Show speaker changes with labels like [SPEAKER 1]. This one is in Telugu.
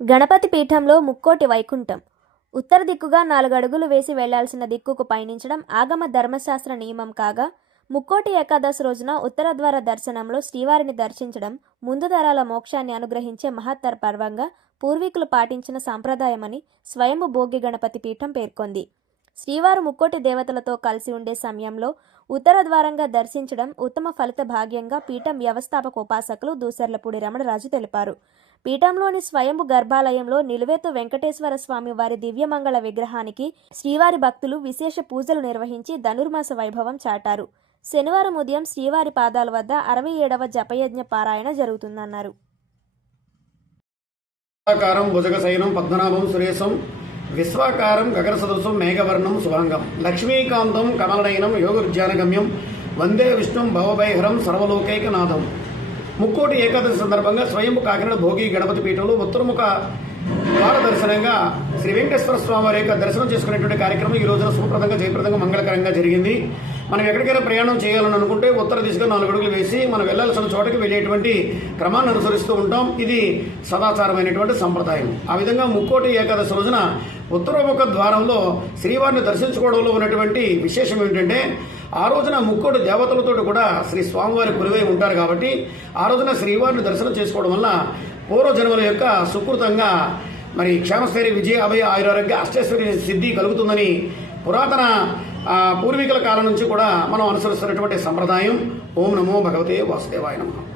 [SPEAKER 1] గణపతి పీఠంలో ముక్కోటి వైకుంఠం. ఉత్తర దిక్కుగా నాలుగడుగులు వేసి వెళ్ళాల్సిన దిక్కుకు పయనించడం ఆగమ ధర్మశాస్త్ర నియమం కాగా ముక్కోటి ఏకాదశి రోజున ఉత్తర ద్వార దర్శనంలో శ్రీవారిని దర్శించడం ముందు తరాల మోక్షాన్ని అనుగ్రహించే మహత్తర పర్వంగా పూర్వీకులు పాటించిన సాంప్రదాయమని స్వయంభు భోగి గణపతి పీఠం పేర్కొంది. శ్రీవారు ముక్కోటి దేవతలతో కలిసి ఉండే సమయంలో ఉత్తర ద్వారంగా దర్శించడం ఉత్తమ ఫలిత భాగ్యంగా పీఠం వ్యవస్థాపక ఉపాసకులు దూసర్లపూడి రమణరాజు తెలిపారు. పీఠంలోని స్వయంభు గర్భాలయంలో నిలువెత్తు వెంకటేశ్వర స్వామి వారి దివ్యమంగళ విగ్రహానికి శ్రీవారి భక్తులు విశేష పూజలు నిర్వహించి ధనుర్మాస వైభవం చాటారు. శనివారం ఉదయం శ్రీవారి పాదాల వద్ద అరవై ఏడవ జపయజ్ఞ పారాయణ జరుగుతుందన్నారు.
[SPEAKER 2] ఆకారం భుజగశయనం పద్మనాభం సురేశం విశ్వాకారం గగన సదృశం మేఘవర్ణం శుభాంగం. లక్ష్మీకాంతం కమలనయనం యోగరుజ్ఞానగమ్యం వందే విష్ణుం భవభైహరం సర్వలోకైకనాథం. ముక్కోటి ఏకాదశి సందర్భంగా స్వయంభు కాకినాడ భోగి గణపతి పీఠంలో ఉత్తరముఖ ద్వార దర్శనంగా శ్రీ వెంకటేశ్వర స్వామి వారి యొక్క దర్శనం చేసుకునేటువంటి కార్యక్రమం ఈ రోజున శుభప్రదంగా జయప్రదంగా మంగళకరంగా జరిగింది. మనం ఎక్కడికైనా ప్రయాణం చేయాలని అనుకుంటే ఉత్తర దిశగా నాలుగు అడుగులు వేసి మనం వెళ్ళాల్సిన చోటకి వెళ్ళేటువంటి క్రమాన్ని అనుసరిస్తూ ఉంటాం. ఇది సదాచారమైనటువంటి సంప్రదాయం. ఆ విధంగా ముక్కోటి ఏకాదశి రోజున ఉత్తరముఖ ద్వారంలో శ్రీవారిని దర్శించుకోవడంలో ఉన్నటువంటి విశేషం ఏంటంటే ఆ రోజున ముక్కోటి దేవతలతో కూడా శ్రీ స్వామివారి కొలువై ఉంటారు కాబట్టి ఆ రోజున శ్రీవారిని దర్శనం చేసుకోవడం వల్ల పూర్వజన్మల యొక్క సుకృతంగా మరి క్షేమస్థైర్య విజయ అభయ ఆయురారోగ్య అష్టైశ్వర్య సిద్ధి కలుగుతుందని పురాతన పూర్వీకుల కాలం నుంచి కూడా మనం అనుసరిస్తున్నటువంటి సంప్రదాయం. ఓం నమో భగవతే వాసుదేవాయ నమః.